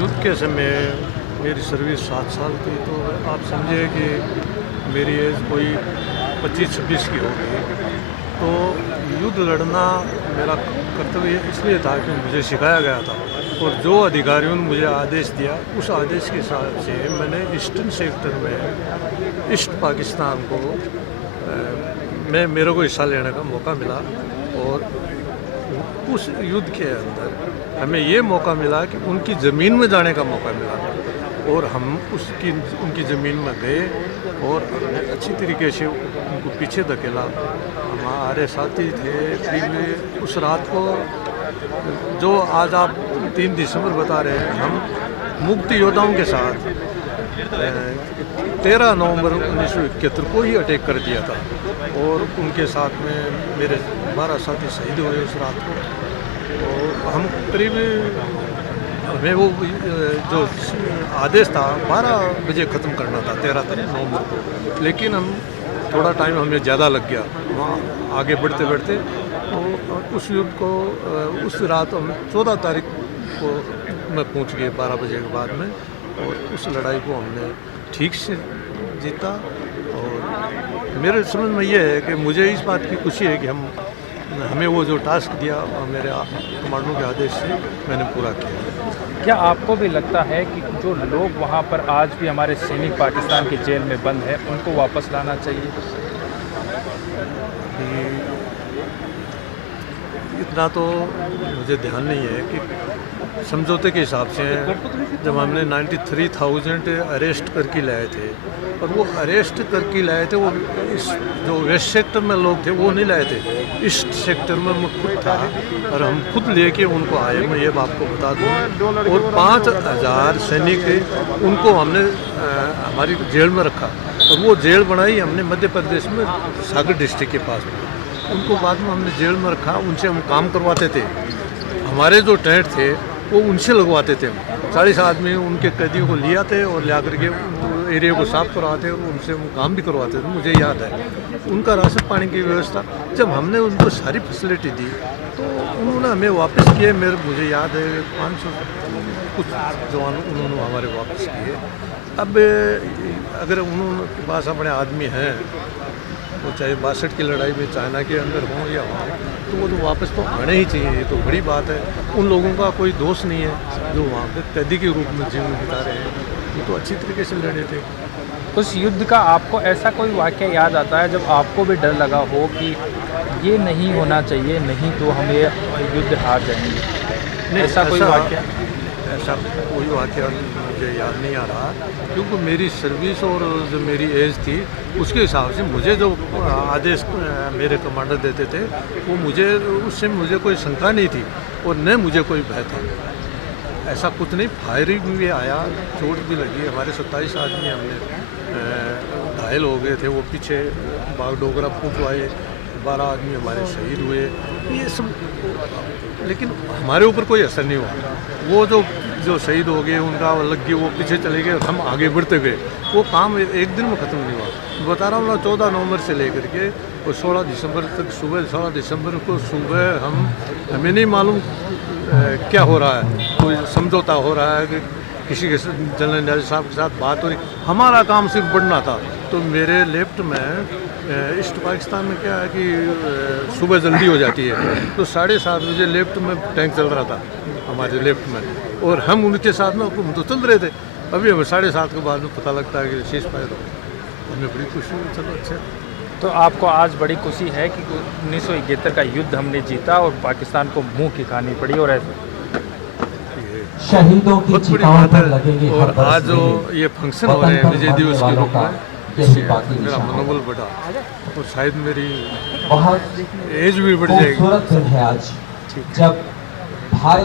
युद्ध के समय मेरी सर्विस 7 साल की, तो आप समझिए कि मेरी एज कोई 25-26 की होगी। तो युद्ध लड़ना मेरा कर्तव्य इसलिए था कि मुझे सिखाया गया था, और जो अधिकारियों ने मुझे आदेश दिया उस आदेश के हिसाब से मैंने ईस्टर्न सेक्टर में ईस्ट पाकिस्तान को मेरे को हिस्सा लेने का मौका मिला। और उस युद्ध के अंदर हमें ये मौका मिला कि उनकी ज़मीन में जाने का मौका मिला, और हम उनकी ज़मीन में गए और हमने अच्छी तरीके से उनको पीछे धकेला। हमारे साथी थे फिर उस रात को, जो आज आप 3 दिसंबर बता रहे हैं, हम मुक्ति योद्धाओं के साथ 13 नवंबर 1971 को ही अटैक कर दिया था, और उनके साथ में मेरे 12 साथी शहीद हुए उस रात को। तो हम करीब, हमें वो जो आदेश था 12 बजे ख़त्म करना था 13 नवंबर को, लेकिन हम थोड़ा टाइम हमें ज़्यादा लग गया वहाँ आगे बढ़ते बढ़ते। तो उस युद्ध को उस रात हम 14 तारीख को मैं पहुँच गए 12 बजे के बाद में, और उस लड़ाई को हमने ठीक से जीता। और मेरे समझ में ये है कि मुझे इस बात की खुशी है कि हमें वो जो टास्क दिया मेरे कमांडों के आदेश से मैंने पूरा किया। क्या आपको भी लगता है कि जो लोग वहाँ पर आज भी हमारे सैनिक पाकिस्तान की जेल में बंद है, उनको वापस लाना चाहिए? इतना तो मुझे ध्यान नहीं है कि समझौते के हिसाब से जब हमने 93,000 अरेस्ट करके लाए थे, और वो अरेस्ट करके लाए थे, वो इस जो वेस्ट सेक्टर में लोग थे वो नहीं लाए थे, ईस्ट सेक्टर में मैं खुद था और हम खुद लेके उनको आए। मैं ये आपको बता दूँ, और 5,000 सैनिक उनको हमने हमारी जेल में रखा, और वो जेल बनाई हमने मध्य प्रदेश में सागर डिस्ट्रिक्ट के पास में। उनको बाद में हमने जेल में रखा, उनसे हम काम करवाते थे। हमारे जो टेंट थे वो उनसे लगवाते थे। 40 आदमी उनके कैदियों को ले आते और ले आकर के एरिया को साफ करवाते, और उनसे हम काम भी करवाते थे। मुझे याद है उनका राशन पानी की व्यवस्था, जब हमने उनको सारी फैसिलिटी दी तो उन्होंने हमें वापस किए। मुझे याद है 500 कुछ जवान उन्होंने हमारे वापस किए। अब अगर उनके पास अपने आदमी हैं, तो चाहे 62 की लड़ाई में चाइना के अंदर हों या वहाँ, तो वो तो वापस तो आने ही चाहिए। ये तो बड़ी बात है। उन लोगों का कोई दोष नहीं है जो वहाँ पे कैदी के रूप में जीवन बिता रहे हैं। ये तो अच्छी तरीके से लड़े थे। उस युद्ध का आपको ऐसा कोई वाक़या याद आता है जब आपको भी डर लगा हो कि ये नहीं होना चाहिए, नहीं तो हम ये युद्ध हार जाएंगे? नहीं, ऐसा कोई वाक़या? ऐसा कोई वाक़या मुझे याद नहीं आ रहा, क्योंकि मेरी सर्विस और जो मेरी एज थी उसके हिसाब से मुझे जो आदेश मेरे कमांडर देते थे वो उससे मुझे कोई शंका नहीं थी, और न मुझे कोई भय था। ऐसा कुछ नहीं। फायरिंग भी आया, चोट भी लगी। हमारे 27 आदमी हमने घायल हो गए थे, वो पीछे बागडोगरा फूटवाए, 12 आदमी हमारे शहीद हुए, ये सब। लेकिन हमारे ऊपर कोई असर नहीं हुआ। वो जो शहीद हो गए उनका लग गई, वो पीछे चले गए, हम आगे बढ़ते गए। वो काम एक दिन में ख़त्म नहीं हुआ। बता रहा हूँ ना, 14 नवंबर से लेकर के और 16 दिसंबर तक, सुबह 16 दिसंबर को सुबह हमें नहीं मालूम क्या हो रहा है। कोई समझौता हो रहा है कि किसी के जनरल न्यायाधीश साहब के साथ बात हो रही। हमारा काम सिर्फ बढ़ना था। तो मेरे लेफ्ट में ईस्ट पाकिस्तान में क्या है कि सुबह जल्दी हो जाती है, तो 7:30 बजे लेफ्ट में टैंक चल रहा था हमारे लेफ्ट में, और हम उनके साथ में तो चल रहे थे। अभी हमें 7:30 के बाद में पता लगता है कि सीज फायर हो। हमें बड़ी खुशी हुई। चलो अच्छा। तो आपको आज बड़ी खुशी है कि 1971 का युद्ध हमने जीता और पाकिस्तान को मुंह की खानी पड़ी, और शहीदों की बहुत बड़ी बात है। और आज जो ये फंक्शन हो रहे हैं विजय दिवस के रूप में, मेरा मनोबल बढ़ा, और शायद मेरी बहुत एज भी बढ़ जाएगी। खूबसूरत दिन है आज, जब